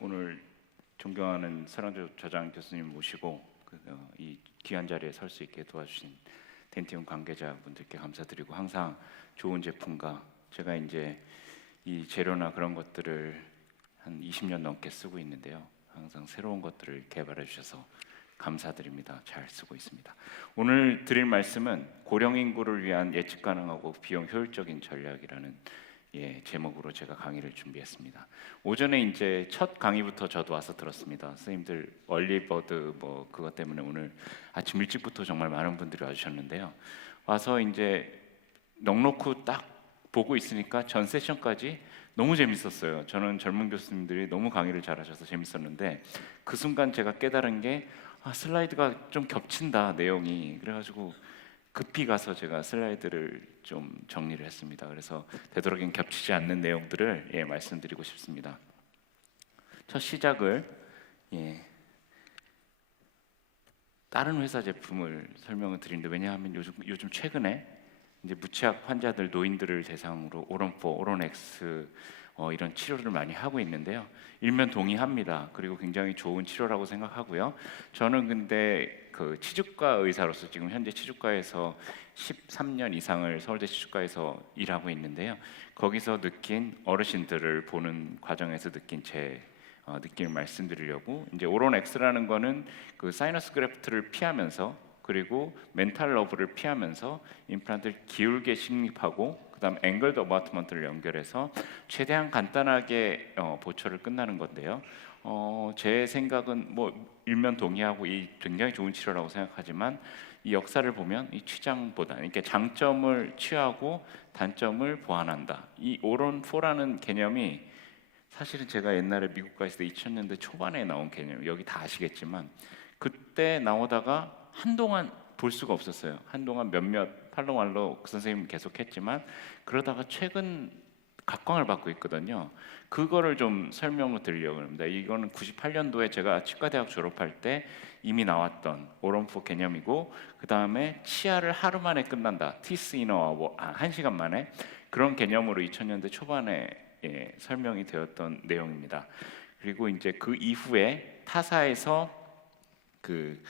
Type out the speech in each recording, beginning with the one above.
오늘 존경하는 서랑조 저장 교수님 모시고 이 귀한 자리에 설 수 있게 도와주신 덴티움 관계자분들께 감사드리고, 항상 좋은 제품과 제가 이제 이 재료나 그런 것들을 한 20년 넘게 쓰고 있는데요, 항상 새로운 것들을 개발해 주셔서 감사드립니다. 잘 쓰고 있습니다. 오늘 드릴 말씀은 고령 인구를 위한 예측 가능하고 비용 효율적인 전략이라는 제목으로 제가 강의를 준비했습니다. 오전에 이제 첫 강의부터 저도 와서 들었습니다. 선생님들 얼리버드 그것 때문에 오늘 아침 일찍부터 정말 많은 분들이 와주셨는데요. 와서 이제 넉넉히 딱 보고 있으니까 전 세션까지 너무 재밌었어요. 저는 젊은 교수님들이 너무 강의를 잘하셔서 재밌었는데, 그 순간 제가 깨달은 게 슬라이드가 좀 겹친다, 내용이. 그래가지고 급히 가서 제가 슬라이드를 좀 정리를 했습니다. 그래서 되도록이면 겹치지 않는 내용들을 말씀드리고 싶습니다. 첫 시작을 다른 회사 제품을 설명을 드리는데, 왜냐하면 요즘 최근에 이제 무취학 환자들, 노인들을 대상으로 오론포, 오론엑스 이런 치료를 많이 하고 있는데요. 일면 동의합니다. 그리고 굉장히 좋은 치료라고 생각하고요. 저는 근데 그 치주과 의사로서 지금 현재 치주과에서 13년 이상을 서울대 치주과에서 일하고 있는데요. 거기서 느낀, 어르신들을 보는 과정에서 느낀 제 느낌을 말씀드리려고, 이제 오론엑스라는 거는 그 사이너스 그래프트를 피하면서, 그리고 멘탈 러브를 피하면서 임플란트를 기울게 식립하고, 그 다음 앵글 어바트먼트를 연결해서 최대한 간단하게 보초를 끝나는 건데요. 제 생각은 일면 동의하고 이 굉장히 좋은 치료라고 생각하지만, 이 역사를 보면 이 취장보다, 이렇게 장점을 취하고 단점을 보완한다, 이 오론4라는 개념이 사실은 제가 옛날에 미국 가 있을 때 2000년대 초반에 나온 개념, 여기 다 아시겠지만 그때 나오다가 한동안 볼 수가 없었어요. 한동안 몇몇 팔로말로 그 선생님 계속 했지만, 그러다가 최근 각광을 받고 있거든요. 그거를 좀 설명을 드리려고 합니다. 이거는 98년도에 제가 치과대학 졸업할 때 이미 나왔던 오론포 개념이고, 그 다음에 치아를 하루 만에 끝난다, 티스 이너와 1시간 만에, 그런 개념으로 2000년대 초반에 설명이 되었던 내용입니다. 그리고 이제 그 이후에 타사에서 그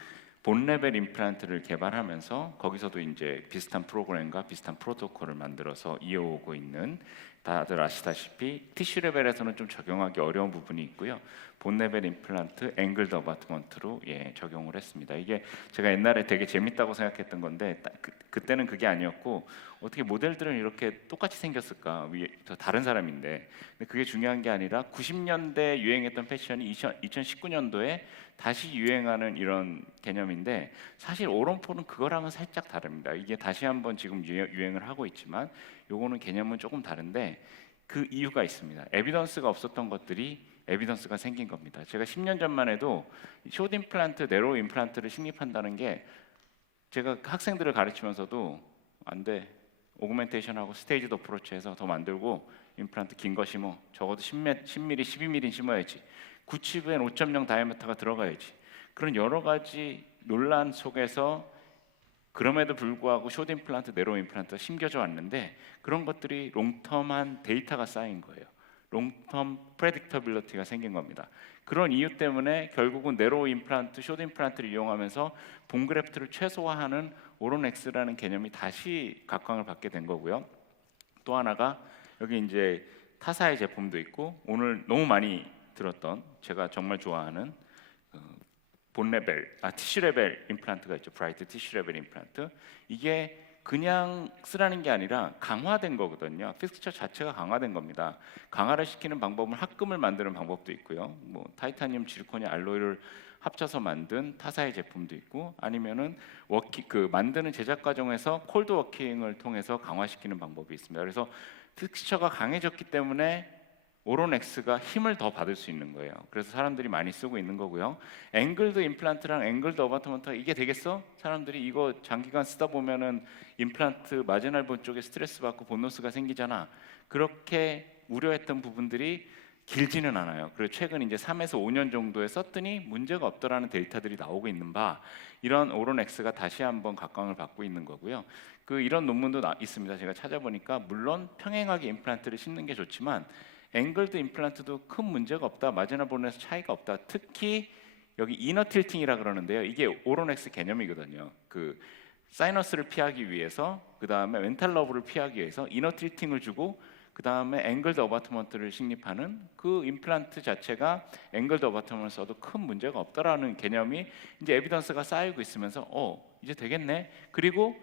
본 레벨 임플란트를 개발하면서 거기서도 이제 비슷한 프로그램과 비슷한 프로토콜을 만들어서 이어오고 있는, 다들 아시다시피 티슈 레벨에서는 좀 적용하기 어려운 부분이 있고요. 본 레벨 임플란트 앵글 어바트먼트로 적용을 했습니다. 이게 제가 옛날에 되게 재밌다고 생각했던 건데, 그때는 그게 아니었고, 어떻게 모델들은 이렇게 똑같이 생겼을까, 저 다른 사람인데. 근데 그게 중요한 게 아니라 90년대 유행했던 패션이 2019년도에 다시 유행하는 이런 개념인데, 사실 오론포는 그거랑은 살짝 다릅니다. 이게 다시 한번 지금 유행을 하고 있지만, 요거는 개념은 조금 다른데, 그 이유가 있습니다. 에비던스가 없었던 것들이 에비던스가 생긴 겁니다. 제가 10년 전만 해도 숏 임플란트, 내로 임플란트를 식립한다는 게, 제가 학생들을 가르치면서도 안 돼, 오그멘테이션하고 스테이지드 어프로치해서 더 만들고 임플란트 긴 거 심어, 적어도 10mm, 12mm 심어야지, 9칩엔 5.0 다이아미터가 들어가야지, 그런 여러 가지 논란 속에서 그럼에도 불구하고 숏 임플란트, 내로 임플란트가 심겨져 왔는데, 그런 것들이 롱텀한 데이터가 쌓인 거예요. 롱텀 프레딕터빌리티가 생긴 겁니다. 그런 이유 때문에 결국은 내로 임플란트, 숏 임플란트를 이용하면서 본 그래프트를 최소화하는 오론엑스라는 개념이 다시 각광을 받게 된 거고요. 또 하나가, 여기 이제 타사의 제품도 있고, 오늘 너무 많이 들었던, 제가 정말 좋아하는 본 레벨, 티슈 레벨 임플란트가 있죠. 브라이트 티슈 레벨 임플란트. 이게 그냥 쓰라는 게 아니라 강화된 거거든요. 픽스처 자체가 강화된 겁니다. 강화를 시키는 방법은 합금을 만드는 방법도 있고요. 타이타늄, 지르코니, 알로이를 합쳐서 만든 타사의 제품도 있고, 아니면은 만드는 제작 과정에서 콜드 워킹을 통해서 강화시키는 방법이 있습니다. 그래서 픽스처가 강해졌기 때문에 오론엑스가 힘을 더 받을 수 있는 거예요. 그래서 사람들이 많이 쓰고 있는 거고요. 앵글드 임플란트랑 앵글드 어바트먼트가 이게 되겠어? 사람들이 이거 장기간 쓰다 보면은 임플란트 마지널 본 쪽에 스트레스 받고 본노스가 생기잖아, 그렇게 우려했던 부분들이 길지는 않아요. 그리고 최근 이제 3에서 5년 정도에 썼더니 문제가 없더라는 데이터들이 나오고 있는 바, 이런 오론엑스가 다시 한번 각광을 받고 있는 거고요. 이런 논문도 있습니다. 제가 찾아보니까, 물론 평행하게 임플란트를 심는 게 좋지만 앵글드 임플란트도 큰 문제가 없다. 마지노본에서 차이가 없다. 특히 여기 이너 틸팅이라 그러는데요. 이게 오로넥스 개념이거든요. 그 사이너스를 피하기 위해서, 그 다음에 멘탈 러브를 피하기 위해서 이너 틸팅을 주고, 그 다음에 앵글드 어바트먼트를 식립하는 그 임플란트 자체가 앵글드 어바트먼트를 써도 큰 문제가 없다라는 개념이 이제 에비던스가 쌓이고 있으면서 이제 되겠네. 그리고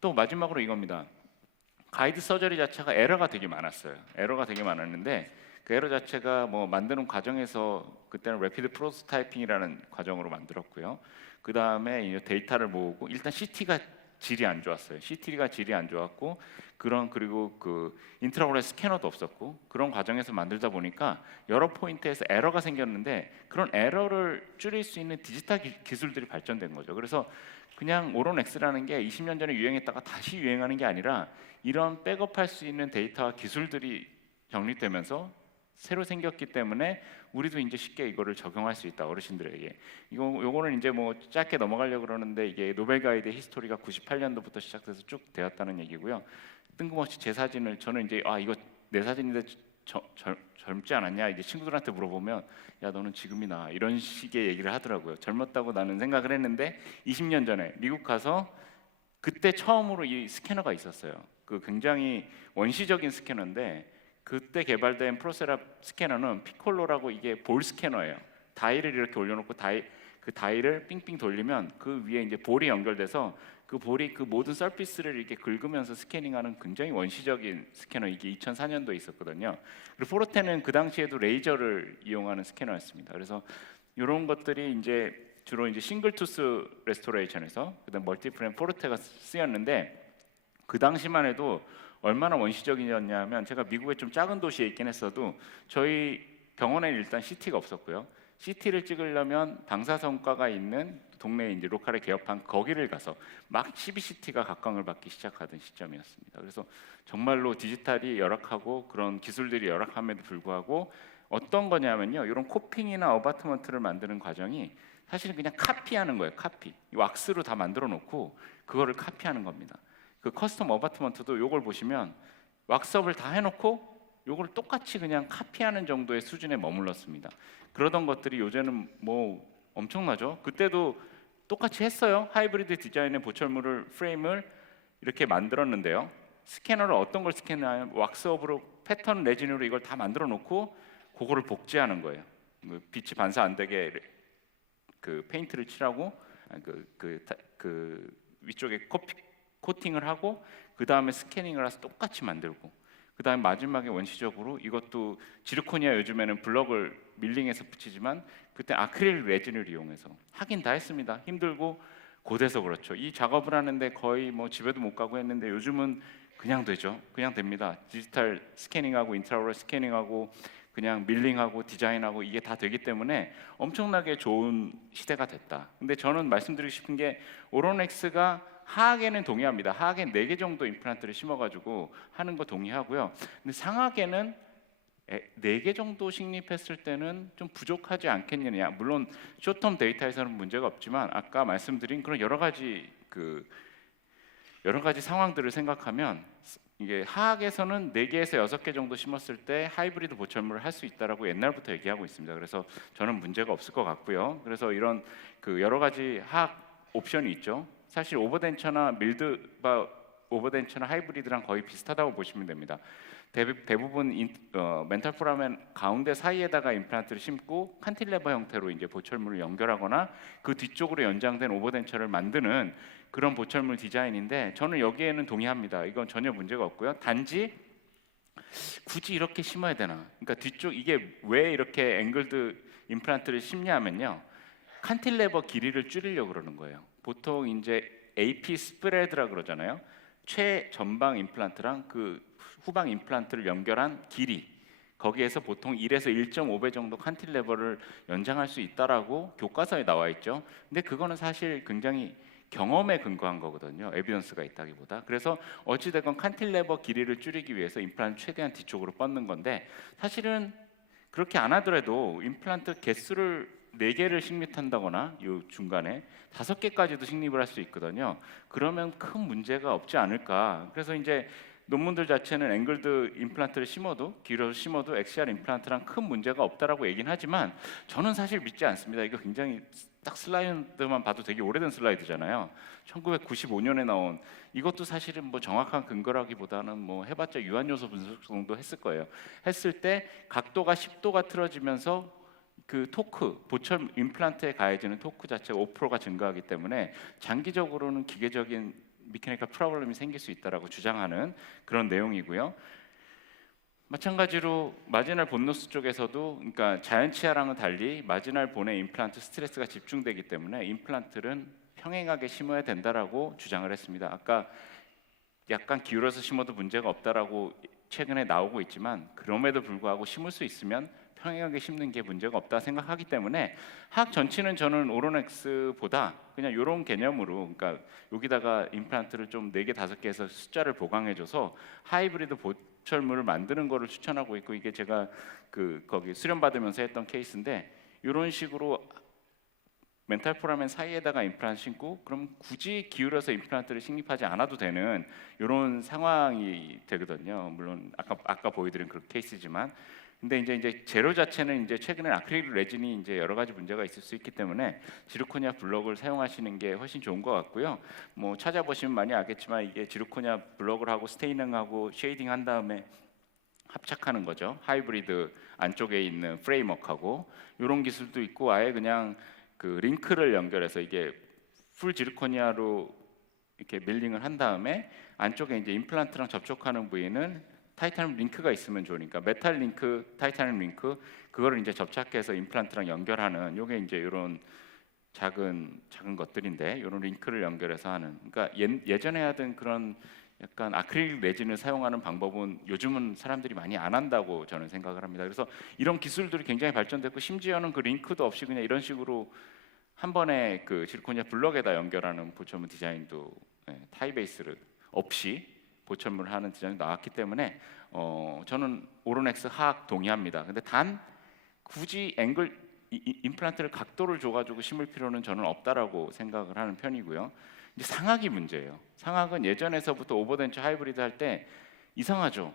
또 마지막으로 이겁니다. 가이드 서저리 자체가 에러가 되게 많았어요. 에러가 되게 많았는데 그 에러 자체가 뭐 만드는 과정에서 그때는 래피드 프로토타이핑이라는 과정으로 만들었고요. 그 다음에 데이터를 모으고 일단 CT가 질이 안 좋았어요. CT가 질이 안 좋았고 그리고 그 인트라오럴 스캐너도 없었고 그런 과정에서 만들다 보니까 여러 포인트에서 에러가 생겼는데 그런 에러를 줄일 수 있는 디지털 기술들이 발전된 거죠. 그래서 그냥 오론엑스라는 게 20년 전에 유행했다가 다시 유행하는 게 아니라 이런 백업할 수 있는 데이터와 기술들이 정립되면서 새로 생겼기 때문에 우리도 이제 쉽게 이거를 적용할 수 있다. 어르신들에게 요거는 이제 뭐 짧게 넘어가려고 그러는데 이게 노벨 가이드 히스토리가 98년도부터 시작돼서 쭉 되었다는 얘기고요. 뜬금없이 제 사진을 저는 이제 이거 내 사진인데 젊지 않았냐 이제 친구들한테 물어보면 야 너는 지금이나 이런 식의 얘기를 하더라고요. 젊었다고 나는 생각을 했는데 20년 전에 미국 가서 그때 처음으로 이 스캐너가 있었어요. 그 굉장히 원시적인 스캐너인데 그때 개발된 프로세라 스캐너는 피콜로라고 이게 볼 스캐너예요. 다이를 이렇게 올려놓고 그 다이를 삥삥 돌리면 그 위에 이제 볼이 연결돼서 그 볼이 그 모든 서피스를 이렇게 긁으면서 스캐닝하는 굉장히 원시적인 스캐너. 이게 2004년도에 있었거든요. 그리고 포르테는 그 당시에도 레이저를 이용하는 스캐너였습니다. 그래서 이런 것들이 이제 주로 이제 싱글 투스 레스토레이션에서 그다음 멀티프레임 포르테가 쓰였는데 그 당시만 해도 얼마나 원시적이었냐면 제가 미국에 좀 작은 도시에 있긴 했어도 저희 병원에는 일단 CT가 없었고요. CT를 찍으려면 방사선과가 있는 동네에 이제 로컬에 개업한 거기를 가서 막 CBCT가 각광을 받기 시작하던 시점이었습니다. 그래서 정말로 디지털이 열악하고 그런 기술들이 열악함에도 불구하고 어떤 거냐면요. 이런 코핑이나 어바트먼트를 만드는 과정이 사실은 그냥 카피하는 거예요. 카피. 왁스로 다 만들어 놓고 그거를 카피하는 겁니다. 그 커스텀 어바트먼트도 요걸 보시면 왁스업을 다 해놓고 요걸 똑같이 그냥 카피하는 정도의 수준에 머물렀습니다. 그러던 것들이 요새는 뭐 엄청나죠. 그때도 똑같이 했어요. 하이브리드 디자인의 보철물을 프레임을 이렇게 만들었는데요. 스캐너를 어떤 걸 스캐너하면 왁스업으로 패턴 레진으로 이걸 다 만들어 놓고 그거를 복제하는 거예요. 빛이 반사 안 되게 그 페인트를 칠하고 그 위쪽에 코팅을 하고 그 다음에 스캐닝을 해서 똑같이 만들고 그 다음에 마지막에 원시적으로 이것도 지르코니아 요즘에는 블럭을 밀링해서 붙이지만 그때 아크릴 레진을 이용해서 하긴 다 했습니다. 힘들고 고돼서 그렇죠. 이 작업을 하는데 거의 뭐 집에도 못 가고 했는데 요즘은 그냥 되죠. 그냥 됩니다. 디지털 스캐닝하고 인트라오럴 스캐닝하고 그냥 밀링하고 디자인하고 이게 다 되기 때문에 엄청나게 좋은 시대가 됐다. 근데 저는 말씀드리고 싶은 게 오론엑스가 하악에는 동의합니다. 하악에 4개 정도 임플란트를 심어가지고 하는 거 동의하고요. 근데 상악에는 4개 정도 식립했을 때는 좀 부족하지 않겠느냐. 물론 쇼텀 데이터에서는 문제가 없지만 아까 말씀드린 그런 여러 가지 상황들을 생각하면 이게 하악에서는 4개에서 6개 정도 심었을 때 하이브리드 보철물을 할 수 있다라고 옛날부터 얘기하고 있습니다. 그래서 저는 문제가 없을 것 같고요. 그래서 이런 그 여러 가지 하악 옵션이 있죠. 사실 오버덴처나 밀드바 오버덴처나 하이브리드랑 거의 비슷하다고 보시면 됩니다. 대부분 멘탈 포라멘 가운데 사이에다가 임플란트를 심고 칸틸레버 형태로 이제 보철물을 연결하거나 그 뒤쪽으로 연장된 오버덴처를 만드는 그런 보철물 디자인인데 저는 여기에는 동의합니다. 이건 전혀 문제가 없고요. 단지 굳이 이렇게 심어야 되나? 그러니까 뒤쪽 이게 왜 이렇게 앵글드 임플란트를 심냐면요. 칸틸레버 길이를 줄이려고 그러는 거예요. 보통 이제 AP 스프레드라 그러잖아요. 최전방 임플란트랑 그 후방 임플란트를 연결한 길이 거기에서 보통 1에서 1.5배 정도 칸틸레버를 연장할 수 있다라고 교과서에 나와 있죠. 근데 그거는 사실 굉장히 경험에 근거한 거거든요. 에비던스가 있다기보다. 그래서 어찌됐건 칸틸레버 길이를 줄이기 위해서 임플란트 최대한 뒤쪽으로 뻗는 건데 사실은 그렇게 안 하더라도 임플란트 개수를 4개를 식립한다거나 이 중간에 5개까지도 식립을 할 수 있거든요. 그러면 큰 문제가 없지 않을까. 그래서 이제 논문들 자체는 앵글드 임플란트를 기울여서 심어도 엑시알 임플란트랑 큰 문제가 없다라고 얘기는 하지만 저는 사실 믿지 않습니다. 이거 굉장히 딱 슬라이드만 봐도 되게 오래된 슬라이드잖아요. 1995년에 나온, 이것도 사실은 뭐 정확한 근거라기보다는 뭐 해봤자 유한요소 분석 정도 했을 거예요. 했을 때 각도가 10도가 틀어지면서 그 토크, 보철 임플란트에 가해지는 토크 자체가 5%가 증가하기 때문에 장기적으로는 기계적인 미케니컬 프로블럼이 생길 수 있다라고 주장하는 그런 내용이고요. 마찬가지로 마지날 본노스 쪽에서도, 그러니까 자연 치아랑은 달리 마지날 본의 임플란트 스트레스가 집중되기 때문에 임플란트는 평행하게 심어야 된다라고 주장을 했습니다. 아까 약간 기울여서 심어도 문제가 없다라고 최근에 나오고 있지만 그럼에도 불구하고 심을 수 있으면 평행하게 심는 게 문제가 없다 생각하기 때문에 학 전치는 저는 오로넥스보다 그냥 이런 개념으로, 그러니까 여기다가 임플란트를 좀 4개 5개 해서 숫자를 보강해줘서 하이브리드 보철물을 만드는 거를 추천하고 있고, 이게 제가 거기 수련 받으면서 했던 케이스인데, 이런 식으로 멘탈 포라멘 사이에다가 임플란트 심고 그럼 굳이 기울여서 임플란트를 식립하지 않아도 되는 이런 상황이 되거든요. 물론 아까 보여드린 그런 케이스지만, 근데 이제 재료 자체는 이제 최근에 아크릴 레진이 이제 여러 가지 문제가 있을 수 있기 때문에 지르코니아 블럭을 사용하시는 게 훨씬 좋은 것 같고요. 뭐 찾아보시면 많이 알겠지만 이게 지르코니아 블럭을 하고 스테이닝하고 쉐이딩 한 다음에 합착하는 거죠. 하이브리드 안쪽에 있는 프레임워크하고 이런 기술도 있고, 아예 그냥 그 링크를 연결해서 이게 풀 지르코니아로 이렇게 밀링을 한 다음에 안쪽에 이제 임플란트랑 접촉하는 부위는 타이타늄 링크가 있으면 좋으니까 메탈 링크, 타이타늄 링크, 그거를 이제 접착해서 임플란트랑 연결하는, 요게 이제 이런 작은 것들인데, 이런 링크를 연결해서 하는, 그러니까 예전에 하던 그런 약간 아크릴 레진을 사용하는 방법은 요즘은 사람들이 많이 안 한다고 저는 생각을 합니다. 그래서 이런 기술들이 굉장히 발전됐고, 심지어는 그 링크도 없이 그냥 이런 식으로 한 번에 그 지르코니아 블럭에다 연결하는 보철물 디자인도, 타이베이스를 없이 보철물을 하는 디자인이 나왔기 때문에 저는 오로넥스 하악 동의합니다. 근데 단 굳이 임플란트를 각도를 줘가지고 심을 필요는 저는 없다라고 생각을 하는 편이고요. 이제 상악이 문제예요. 상악은 예전에서부터 오버덴처 하이브리드 할 때 이상하죠.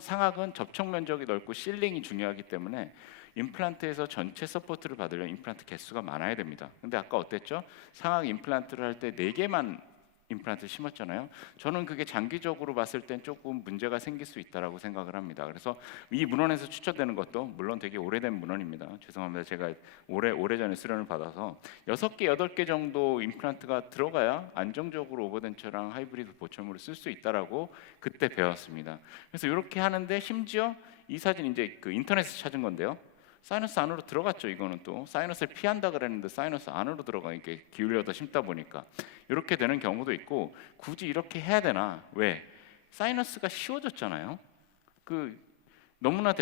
상악은 접촉 면적이 넓고 실링이 중요하기 때문에 임플란트에서 전체 서포트를 받으려면 임플란트 개수가 많아야 됩니다. 근데 아까 어땠죠? 상악 임플란트를 할 때 4개만 임플란트 심었잖아요. 저는 그게 장기적으로 봤을 땐 조금 문제가 생길 수 있다라고 생각을 합니다. 그래서 이 문헌에서 추천되는 것도 물론 되게 오래된 문헌입니다. 죄송합니다. 제가 오래전에 수련을 받아서 6개, 8개 정도 임플란트가 들어가야 안정적으로 오버덴처랑 하이브리드 보철물을 쓸 수 있다라고 그때 배웠습니다. 그래서 이렇게 하는데, 심지어 이 사진 이제 그 인터넷에서 찾은 건데요. 사이너스 안으로 들어갔죠. 이거는 또 사이너스를 피한다 그랬는데 사이너스 안으로 들어가, 이게 기울여서 심다 보니까 이렇게 되는 경우도 있고, 굳이 이렇게 해야 되나? 왜? 사이너스가 쉬워졌잖아요. 너무나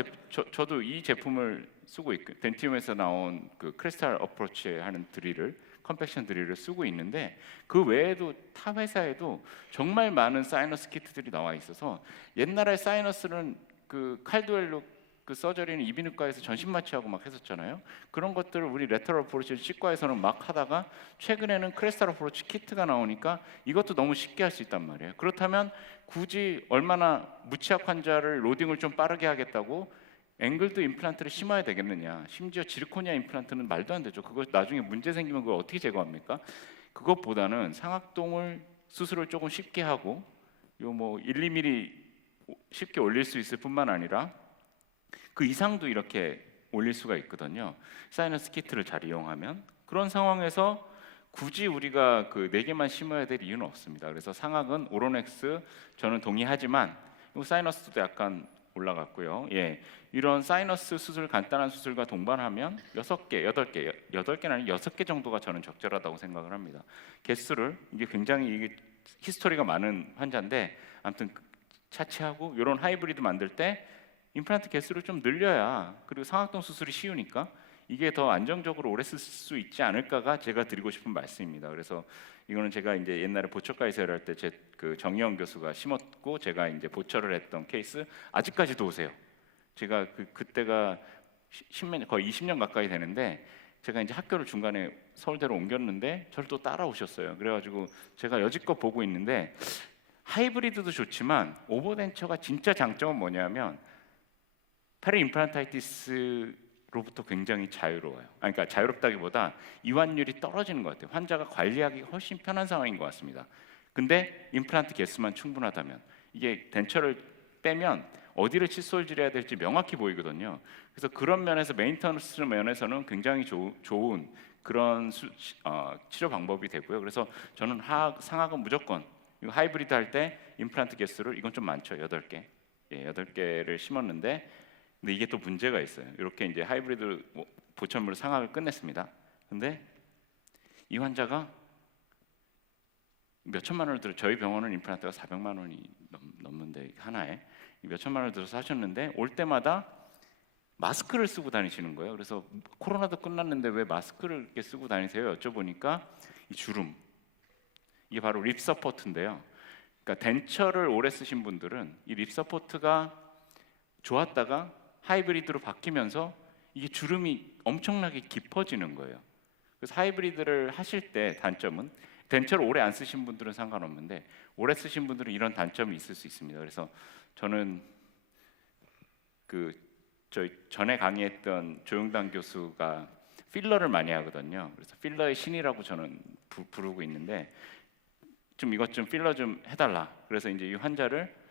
저도 이 제품을 쓰고 있고, 덴티움에서 나온 그 크리스탈 어프로치 하는 드릴을, 컴팩션 드릴을 쓰고 있는데, 그 외에도 타 회사에도 정말 많은 사이너스 키트들이 나와 있어서, 옛날에 사이너스는 그 칼드웰로 그 서저리는 이비인후과에서 전신 마취하고 막 했었잖아요. 그런 것들을 우리 레터럴 어프로치 치과에서는 막 하다가 최근에는 크리스탈 어프로치 키트가 나오니까 이것도 너무 쉽게 할 수 있단 말이에요. 그렇다면 굳이 얼마나 무치약 환자를 로딩을 좀 빠르게 하겠다고 앵글드 임플란트를 심어야 되겠느냐? 심지어 지르코니아 임플란트는 말도 안 되죠. 그거 나중에 문제 생기면 그걸 어떻게 제거합니까? 그것보다는 상악동을 수술을 조금 쉽게 하고, 요 뭐 1, 2mm 쉽게 올릴 수 있을 뿐만 아니라 그 이상도 이렇게 올릴 수가 있거든요. 사이너스 키트를 잘 이용하면. 그런 상황에서 굳이 우리가 그 4개만 심어야 될 이유는 없습니다. 그래서 상악은 오로넥스 저는 동의하지만, 사이너스도 약간 올라갔고요. 이런 사이너스 수술, 간단한 수술과 동반하면 6개, 8개는 아니고 6개 정도가 저는 적절하다고 생각을 합니다. 개수를, 이게 굉장히 이게 히스토리가 많은 환자인데, 아무튼 차치하고 이런 하이브리드 만들 때 임플란트 개수를 좀 늘려야, 그리고 상악동 수술이 쉬우니까 이게 더 안정적으로 오래 쓸 수 있지 않을까가 제가 드리고 싶은 말씀입니다. 그래서 이거는 제가 이제 옛날에 보철과에서 일할 때 제 그 정의원 교수가 심었고 제가 이제 보철을 했던 케이스, 아직까지도 오세요. 제가 그때가 거의 20년 가까이 되는데, 제가 이제 학교를 중간에 서울대로 옮겼는데 저를 또 따라오셨어요. 그래가지고 제가 여지껏 보고 있는데, 하이브리드도 좋지만 오버덴처가 진짜 장점은 뭐냐면 페리임플란타이티스로부터 굉장히 자유로워요. 그러니까 자유롭다기보다 이완율이 떨어지는 것 같아요. 환자가 관리하기 훨씬 편한 상황인 것 같습니다. 근데 임플란트 개수만 충분하다면, 이게 덴처를 빼면 어디를 칫솔질해야 될지 명확히 보이거든요. 그래서 그런 면에서 메인터넌스 면에서는 굉장히 좋은 그런 치료 방법이 되고요. 그래서 저는 상악은 무조건 이거 하이브리드 할 때 임플란트 개수를, 이건 좀 많죠, 8개, 8개를 심었는데, 근데 이게 또 문제가 있어요. 이렇게 이제 하이브리드 보천물로 상악을 끝냈습니다. 근데 이 환자가 몇 천만 원을 들어, 저희 병원은 임플란트가 400만 원이 넘는데 하나에 몇 천만 원을 들어서 하셨는데 올 때마다 마스크를 쓰고 다니시는 거예요. 그래서 코로나도 끝났는데 왜 마스크를 이렇게 쓰고 다니세요? 여쭤보니까 이 주름, 이게 바로 립 서포트인데요. 그러니까 덴처를 오래 쓰신 분들은 이 립 서포트가 좋았다가 하이브리드로 바뀌면서 이게 주름이 엄청나게 깊어지는 거예요. 그래서 하이브리드를 하실 때 단점은, 덴처를 오래 안 쓰신 분들은 상관없는데 오래 쓰신 분들은 이런 단점이 있을 수 있습니다. 그래서 저는 저희 전에 강의했던 조용당 교수가 필러를 많이 하거든요. 그래서 필러의 신이라고 저는 부르고 있는데, 좀 이것 좀 필러 좀 해달라. 그래서 이제 이 환자를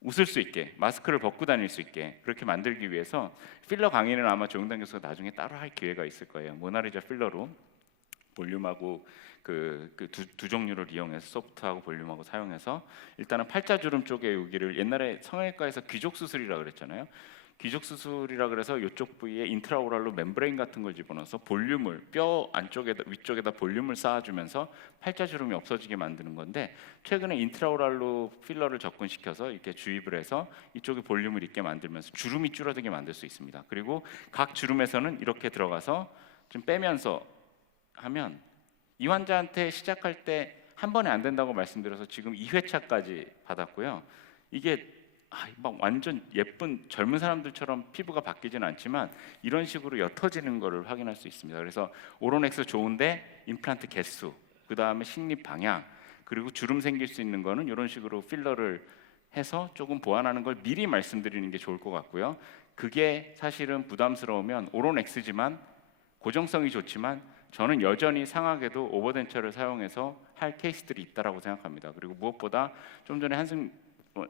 웃을 수 있게, 마스크를 벗고 다닐 수 있게 그렇게 만들기 위해서 필러 강의는 아마 조용당 교수가 나중에 따로 할 기회가 있을 거예요. 모나리자 필러로 볼륨하고 두 종류를 이용해서 소프트하고 볼륨하고 사용해서 일단은 팔자주름 쪽에 여기를, 옛날에 성형외과에서 귀족 수술이라 그랬잖아요. 귀족 수술이라 그래서 이쪽 부위에 인트라오랄로 멤브레인 같은 걸 집어넣어서 볼륨을, 뼈 안쪽에다, 위쪽에다 볼륨을 쌓아주면서 팔자주름이 없어지게 만드는 건데, 최근에 인트라오랄로 필러를 접근시켜서 이렇게 주입을 해서 이쪽에 볼륨을 있게 만들면서 주름이 줄어들게 만들 수 있습니다. 그리고 각 주름에서는 이렇게 들어가서 좀 빼면서 하면, 이 환자한테 시작할 때 한 번에 안 된다고 말씀드려서 지금 2회차까지 받았고요. 이게 막 완전 예쁜 젊은 사람들처럼 피부가 바뀌지는 않지만 이런 식으로 옅어지는 것을 확인할 수 있습니다. 그래서 오로넥스 좋은데 임플란트 개수, 그 다음에 식립 방향, 그리고 주름 생길 수 있는 거는 이런 식으로 필러를 해서 조금 보완하는 걸 미리 말씀드리는 게 좋을 것 같고요. 그게 사실은 부담스러우면 오로넥스지만 고정성이 좋지만 저는 여전히 상악에도 오버덴처를 사용해서 할 케이스들이 있다라고 생각합니다. 그리고 무엇보다 좀 전에 한승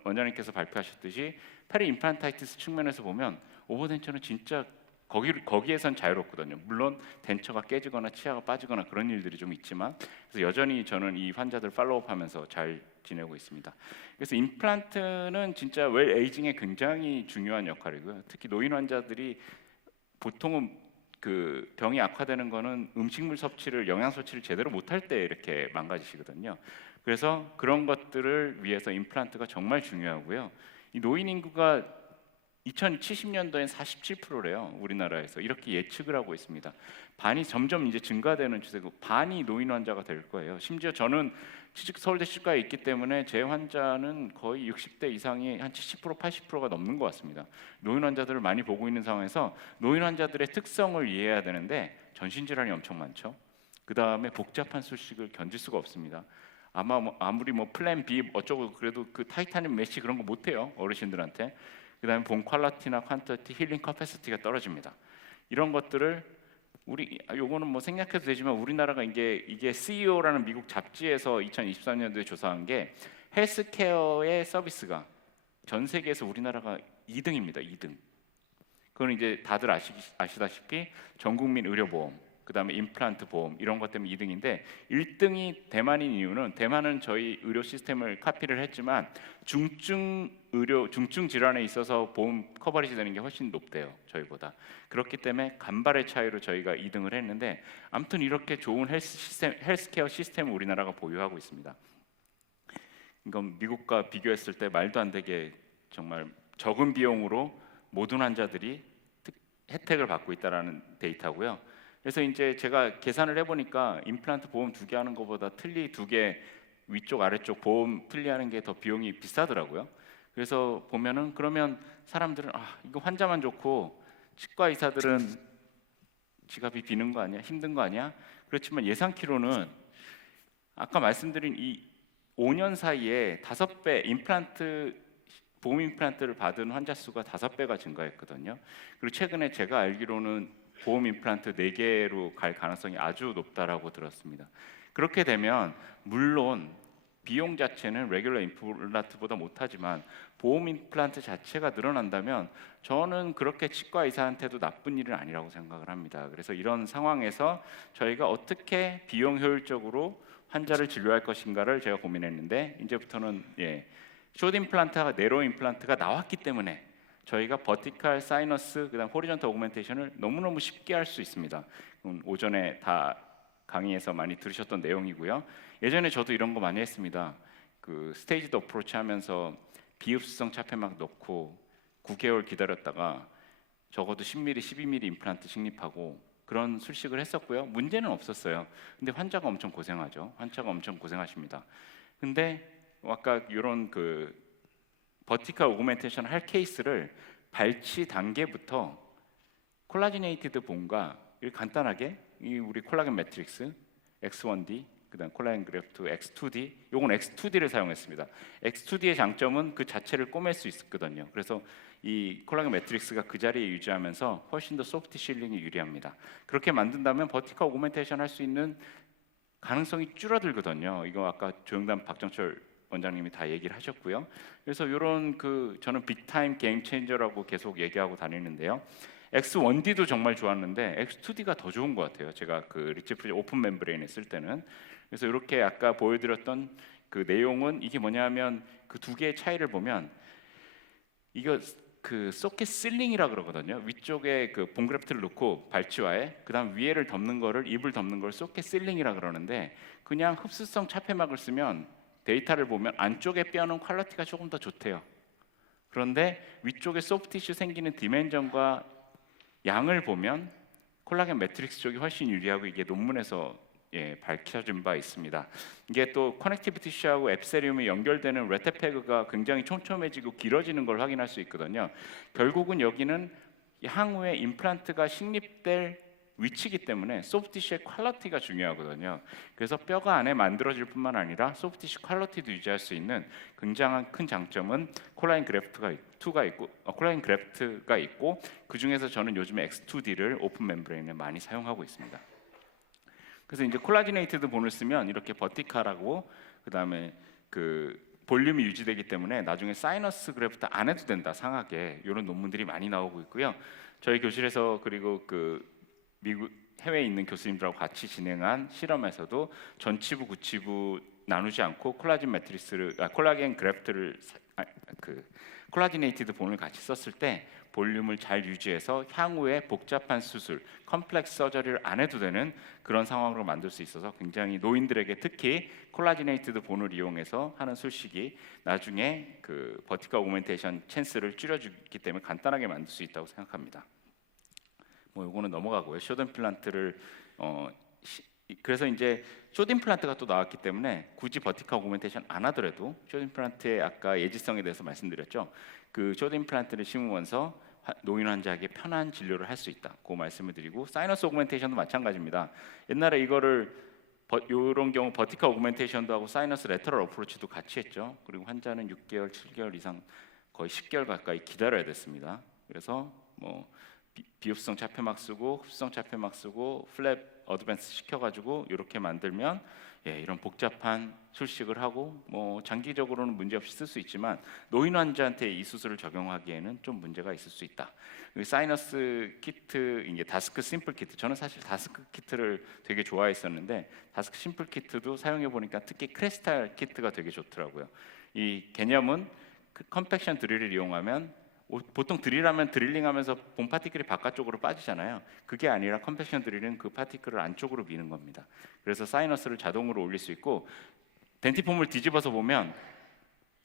원장님께서 발표하셨듯이 페리 임플란타이티스 측면에서 보면 오버덴처는 진짜 거기에선 자유롭거든요. 물론 덴처가 깨지거나 치아가 빠지거나 그런 일들이 좀 있지만, 그래서 여전히 저는 이 환자들 팔로우업하면서 잘 지내고 있습니다. 그래서 임플란트는 진짜 웰 에이징에 굉장히 중요한 역할이고요. 특히 노인 환자들이 보통은 병이 악화되는 거는 음식물 섭취를, 영양 섭취를 제대로 못할 때 이렇게 망가지시거든요. 그래서 그런 것들을 위해서 임플란트가 정말 중요하고요. 이 노인 인구가 2070년도엔 47%래요. 우리나라에서 이렇게 예측을 하고 있습니다. 반이 점점 이제 증가되는 추세고 반이 노인 환자가 될 거예요. 심지어 저는 서울대 치과에 있기 때문에 제 환자는 거의 60대 이상이 한 70%, 80%가 넘는 것 같습니다. 노인 환자들을 많이 보고 있는 상황에서 노인 환자들의 특성을 이해해야 되는데 전신 질환이 엄청 많죠. 그 다음에 복잡한 수식을 견딜 수가 없습니다. 아무리 플랜 B 어쩌고 그래도 그 타이타늄 메쉬 그런 거 못해요, 어르신들한테. 그 다음에 본 퀄리티나 퀀티티, 힐링 커패시티가 떨어집니다. 이런 것들을 요거는 생략해도 되지만 우리나라가 이게 CEO라는 미국 잡지에서 2023년도에 조사한 게 헬스케어의 서비스가 전 세계에서 우리나라가 2등입니다. 2등. 그건 이제 다들 아시다시피 전국민 의료보험, 그 다음에 임플란트 보험 이런 것 때문에 2등인데 1등이 대만인 이유는, 대만은 저희 의료 시스템을 카피를 했지만 중증 질환에 있어서 보험 커버리지 되는 게 훨씬 높대요, 저희보다. 그렇기 때문에 간발의 차이로 저희가 2등을 했는데, 아무튼 이렇게 좋은 헬스케어 시스템을 우리나라가 보유하고 있습니다. 이건 미국과 비교했을 때 말도 안 되게 정말 적은 비용으로 모든 환자들이 혜택을 받고 있다라는 데이터고요. 그래서 이제 제가 계산을 해보니까 임플란트 보험 2개 하는 것보다 틀니 2개 위쪽 아래쪽 보험 틀니 하는 게 더 비용이 비싸더라고요. 그래서 보면은, 그러면 사람들은 이거 환자만 좋고 치과 의사들은 지갑이 비는 거 아니야? 힘든 거 아니야? 그렇지만 예상키로는 아까 말씀드린 이 5년 사이에 5배 보험 임플란트를 받은 환자 수가 5배가 증가했거든요. 그리고 최근에 제가 알기로는 보험 임플란트 4개로 갈 가능성이 아주 높다라고 들었습니다. 그렇게 되면 물론 비용 자체는 레귤러 임플란트보다 못하지만 보험 임플란트 자체가 늘어난다면 저는 그렇게 치과 의사한테도 나쁜 일은 아니라고 생각을 합니다. 그래서 이런 상황에서 저희가 어떻게 비용 효율적으로 환자를 진료할 것인가를 제가 고민했는데, 이제부터는 숏 임플란트와 네로 임플란트가 나왔기 때문에 저희가 버티칼, 사이너스, 그다음 호리존탈 오그멘테이션을 너무너무 쉽게 할 수 있습니다. 오전에 다 강의에서 많이 들으셨던 내용이고요. 예전에 저도 이런 거 많이 했습니다. 그 스테이지드 어프로치 하면서 비흡수성 차폐막 넣고 9개월 기다렸다가 적어도 10mm, 12mm 임플란트 식립하고 그런 술식을 했었고요. 문제는 없었어요. 근데 환자가 엄청 고생하죠. 환자가 엄청 고생하십니다. 근데 아까 이런 그 버티컬 오그멘테이션 할 케이스를 발치 단계부터 콜라지네이티드 본과 간단하게 이 우리 콜라겐 매트릭스 X1D, 그다음 콜라겐 그래프트 X2D, 요건 X2D를 사용했습니다. X2D의 장점은 그 자체를 꼬맬 수 있거든요. 그래서 이 콜라겐 매트릭스가 그 자리에 유지하면서 훨씬 더 소프트 실링이 유리합니다. 그렇게 만든다면 버티컬 오그멘테이션 할 수 있는 가능성이 줄어들거든요. 이거 아까 조영단 박정철 원장님이 다 얘기를 하셨고요. 그래서 이런 저는 빅타임 게임 체인저라고 계속 얘기하고 다니는데요. X1D도 정말 좋았는데 X2D가 더 좋은 것 같아요. 제가 그 리치 프리저 오픈 멤브레인에 쓸 때는. 그래서 이렇게 아까 보여드렸던 그 내용은 이게 뭐냐면 그 두 개의 차이를 보면 이거 그 소켓 실링이라 그러거든요. 위쪽에 그 본그래프트를 놓고 발치와에 그다음 위에를 덮는 거를 입을 덮는 걸 소켓 실링이라 그러는데, 그냥 흡수성 차폐막을 쓰면 데이터를 보면 안쪽에 뼈는 퀄리티가 조금 더 좋대요. 그런데 위쪽에 소프티슈 생기는 디멘전과 양을 보면 콜라겐 매트릭스 쪽이 훨씬 유리하고 이게 논문에서 밝혀진 바 있습니다. 이게 또 커넥티브 티슈하고 앱세리움이 연결되는 레테페그가 굉장히 촘촘해지고 길어지는 걸 확인할 수 있거든요. 결국은 여기는 향후에 임플란트가 식립될 위치이기 때문에 소프티슈의 퀄리티가 중요하거든요. 그래서 뼈가 안에 만들어질 뿐만 아니라 소프티슈 퀄리티도 유지할 수 있는 굉장한 큰 장점은 콜라겐 그래프트가 있고 그 중에서 저는 요즘에 X2D를 오픈 멤브레인에 많이 사용하고 있습니다. 그래서 이제 콜라지네이티드 본을 쓰면 이렇게 버티칼하고 그다음에 그 볼륨이 유지되기 때문에 나중에 사이너스 그래프트 안 해도 된다, 상하게, 이런 논문들이 많이 나오고 있고요. 저희 교실에서 그리고 그 미국 해외에 있는 교수님들하고 같이 진행한 실험에서도 전치부 구치부 나누지 않고 콜라겐 그래프트를 콜라지네이티드 본을 같이 썼을 때 볼륨을 잘 유지해서 향후에 복잡한 수술, 컴플렉스 서저리를 안 해도 되는 그런 상황으로 만들 수 있어서 굉장히 노인들에게 특히 콜라지네이티드 본을 이용해서 하는 술식이 나중에 그 버티컬 오그멘테이션 찬스를 줄여주기 때문에 간단하게 만들 수 있다고 생각합니다. 뭐 이거는 넘어가고요. 숏 임플란트를 그래서 이제 숏 임플란트가 또 나왔기 때문에 굳이 버티컬 오그멘테이션 안 하더라도 숏 임플란트의 아까 예지성에 대해서 말씀드렸죠. 그 숏 임플란트를 심으면서 노인 환자에게 편한 진료를 할 수 있다, 그 말씀을 드리고, 사이너스 오그멘테이션도 마찬가지입니다. 옛날에 이거를 이런 경우 버티컬 오그멘테이션도 하고 사이너스 레터럴 어프로치도 같이 했죠. 그리고 환자는 6개월, 7개월 이상 거의 10개월 가까이 기다려야 됐습니다. 그래서 뭐 비흡수성 차폐막 쓰고 흡수성 차폐막 쓰고 플랩 어드밴스 시켜가지고 이렇게 만들면 이런 복잡한 술식을 하고 뭐 장기적으로는 문제없이 쓸 수 있지만 노인 환자한테 이 수술을 적용하기에는 좀 문제가 있을 수 있다. 사이너스 키트, 이게 다스크 심플 키트, 저는 사실 다스크 키트를 되게 좋아했었는데 다스크 심플 키트도 사용해 보니까 특히 크리스탈 키트가 되게 좋더라고요. 이 개념은 컴팩션 드릴을 이용하면, 보통 드릴하면 드릴링하면서 본 파티클이 바깥쪽으로 빠지잖아요. 그게 아니라 컴팩션 드릴은 그 파티클을 안쪽으로 미는 겁니다. 그래서 사이너스를 자동으로 올릴 수 있고, 덴티폼을 뒤집어서 보면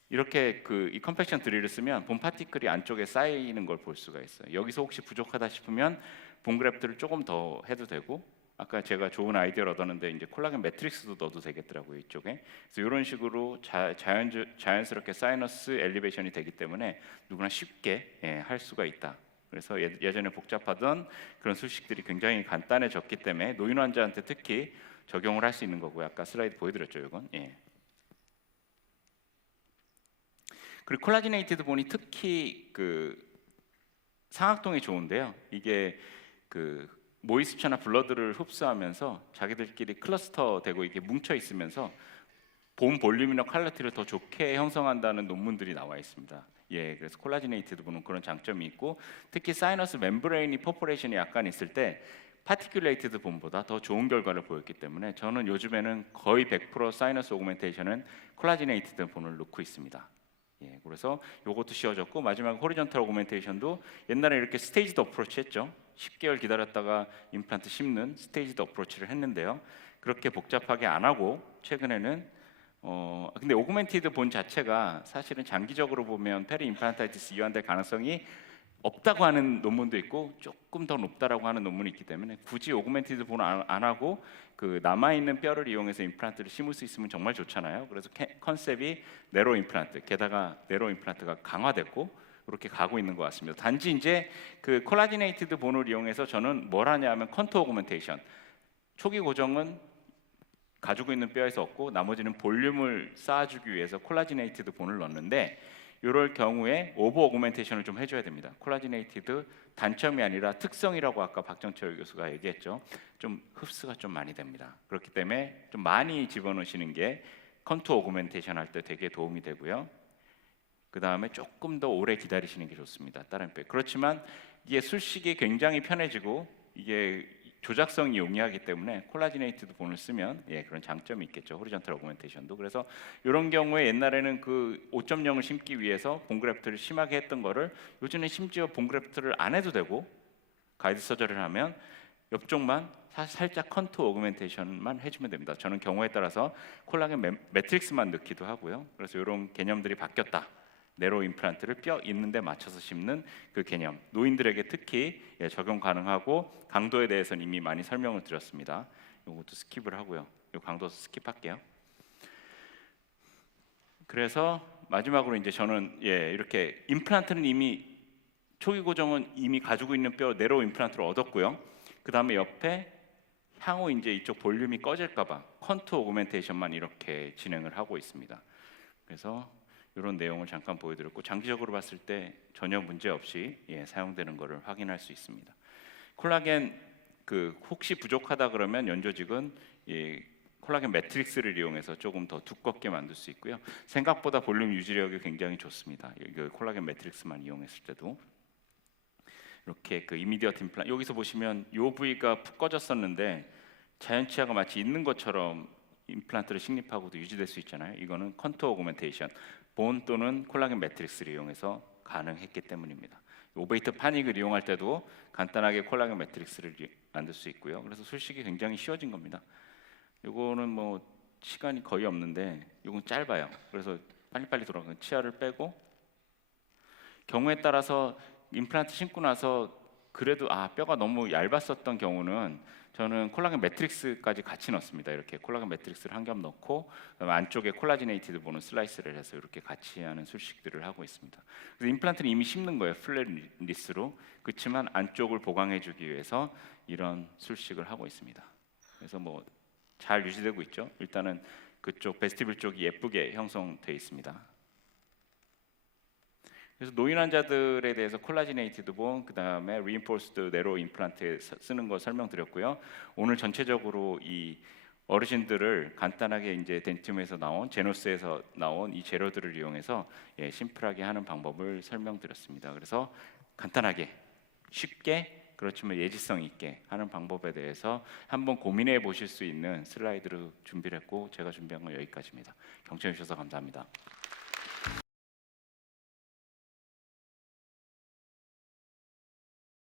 이렇게 이 컴팩션 드릴을 쓰면 본 파티클이 안쪽에 쌓이는 걸 볼 수가 있어요. 여기서 혹시 부족하다 싶으면 본 그래프트를 조금 더 해도 되고, 아까 제가 좋은 아이디어를 얻었는데 이제 콜라겐 매트릭스도 넣어도 되겠더라고요, 이쪽에. 그래서 이런 식으로 자연스럽게 사이너스 엘리베이션이 되기 때문에 누구나 쉽게 할 수가 있다. 그래서 예전에 복잡하던 그런 술식들이 굉장히 간단해졌기 때문에 노인 환자한테 특히 적용을 할 수 있는 거고요. 아까 슬라이드 보여드렸죠, 이건. 그리고 콜라지네이티드 본이 특히 그 상악동이 좋은데요. 이게 그 모이스처나 블러드를 흡수하면서 자기들끼리 클러스터 되고 이게 뭉쳐 있으면서 본 볼륨이나 퀄리티를 더 좋게 형성한다는 논문들이 나와 있습니다. 예, 그래서 콜라지네이티드 본은 그런 장점이 있고 특히 사이너스 멤브레인이 퍼포레이션이 약간 있을 때 파티큘레이티드 본보다 더 좋은 결과를 보였기 때문에 저는 요즘에는 거의 100% 사이너스 오그멘테이션은 콜라지네이티드 본을 놓고 있습니다. 예, 그래서 이것도 씌워졌고 마지막 호리존탈 오그멘테이션도 옛날에 이렇게 스테이지드 어프로치 했죠. 10개월 기다렸다가 임플란트 심는 스테이지드 어프로치를 했는데요. 그렇게 복잡하게 안 하고 최근에는 근데 오그멘티드 본 자체가 사실은 장기적으로 보면 페리 임플란타이티스 이완될 가능성이 없다고 하는 논문도 있고 조금 더 높다라고 하는 논문이 있기 때문에 굳이 오그멘티드 본을 안 하고 그 남아 있는 뼈를 이용해서 임플란트를 심을 수 있으면 정말 좋잖아요. 그래서 컨셉이 네로 임플란트, 게다가 네로 임플란트가 강화됐고 그렇게 가고 있는 것 같습니다. 단지 이제 그 콜라지네이티드 본을 이용해서 저는 뭘 하냐면 컨투어 오그멘테이션, 초기 고정은 가지고 있는 뼈에서 얻고 나머지는 볼륨을 쌓아주기 위해서 콜라지네이티드 본을 넣는데 이럴 경우에 오버 오그멘테이션을 좀 해줘야 됩니다. 콜라지네이티드 단점이 아니라 특성이라고 아까 박정철 교수가 얘기했죠. 좀 흡수가 좀 많이 됩니다. 그렇기 때문에 좀 많이 집어넣으시는 게 컨투어 오그멘테이션 할 때 되게 도움이 되고요. 그 다음에 조금 더 오래 기다리시는 게 좋습니다. 다른 뼈. 그렇지만 이게 술식이 굉장히 편해지고 이게 조작성이 용이하기 때문에 콜라지네이티드 본을 쓰면 그런 장점이 있겠죠. 호리존탈 오그멘테이션도. 그래서 이런 경우에 옛날에는 그 5.0을 심기 위해서 본그래프트를 심하게 했던 거를 요즘에 심지어 본그래프트를 안 해도 되고 가이드 서저리를 하면 옆쪽만 살짝 컨투어 오그멘테이션만 해주면 됩니다. 저는 경우에 따라서 콜라겐 매트릭스만 넣기도 하고요. 그래서 이런 개념들이 바뀌었다. 네로 임플란트를 뼈 있는 데 맞춰서 심는 그 개념, 노인들에게 특히 적용 가능하고 강도에 대해서는 이미 많이 설명을 드렸습니다. 이것도 스킵을 하고요. 이 강도 스킵할게요. 그래서 마지막으로 이제 저는 이렇게 임플란트는 이미 초기 고정은 이미 가지고 있는 뼈 네로 임플란트를 얻었고요. 그 다음에 옆에 향후 이제 이쪽 볼륨이 꺼질까봐 컨투어 오그멘테이션만 이렇게 진행을 하고 있습니다. 그래서 이런 내용을 잠깐 보여드렸고 장기적으로 봤을 때 전혀 문제 없이 사용되는 것을 확인할 수 있습니다. 콜라겐 혹시 부족하다 그러면 연조직은 콜라겐 매트릭스를 이용해서 조금 더 두껍게 만들 수 있고요. 생각보다 볼륨 유지력이 굉장히 좋습니다. 콜라겐 매트릭스만 이용했을 때도 이렇게 그 이미디어트 임플란트 여기서 보시면 이 부위가 푹 꺼졌었는데 자연 치아가 마치 있는 것처럼 임플란트를 식립하고도 유지될 수 있잖아요. 이거는 컨투어 오그멘테이션, 본 또는 콜라겐 매트릭스를 이용해서 가능했기 때문입니다. 오베이트 파닉을 이용할 때도 간단하게 콜라겐 매트릭스를 만들 수 있고요. 그래서 술식이 굉장히 쉬워진 겁니다. 이거는 뭐 시간이 거의 없는데 이건 짧아요. 그래서 빨리빨리 돌아가는 치아를 빼고 경우에 따라서 임플란트 심고 나서 그래도 뼈가 너무 얇았었던 경우는 저는 콜라겐 매트릭스까지 같이 넣습니다. 이렇게 콜라겐 매트릭스를 한 겹 넣고 안쪽에 콜라지네이티드 본을 슬라이스를 해서 이렇게 같이 하는 술식들을 하고 있습니다. 그래서 임플란트는 이미 심는 거예요. 플랫 리스로. 그렇지만 안쪽을 보강해주기 위해서 이런 술식을 하고 있습니다. 그래서 뭐 잘 유지되고 있죠. 일단은 그쪽 베스티뷸 쪽이 예쁘게 형성되어 있습니다. 그래서 노인 환자들에 대해서 콜라지네이티드 본, 그 다음에 리인포스드 네로 임플란트 쓰는 거 설명드렸고요. 오늘 전체적으로 이 어르신들을 간단하게 이제 덴티움에서 나온 제노스에서 나온 이 재료들을 이용해서 심플하게 하는 방법을 설명드렸습니다. 그래서 간단하게 쉽게 그렇지만 예지성 있게 하는 방법에 대해서 한번 고민해 보실 수 있는 슬라이드를 준비를 했고 제가 준비한 건 여기까지입니다. 경청해 주셔서 감사합니다.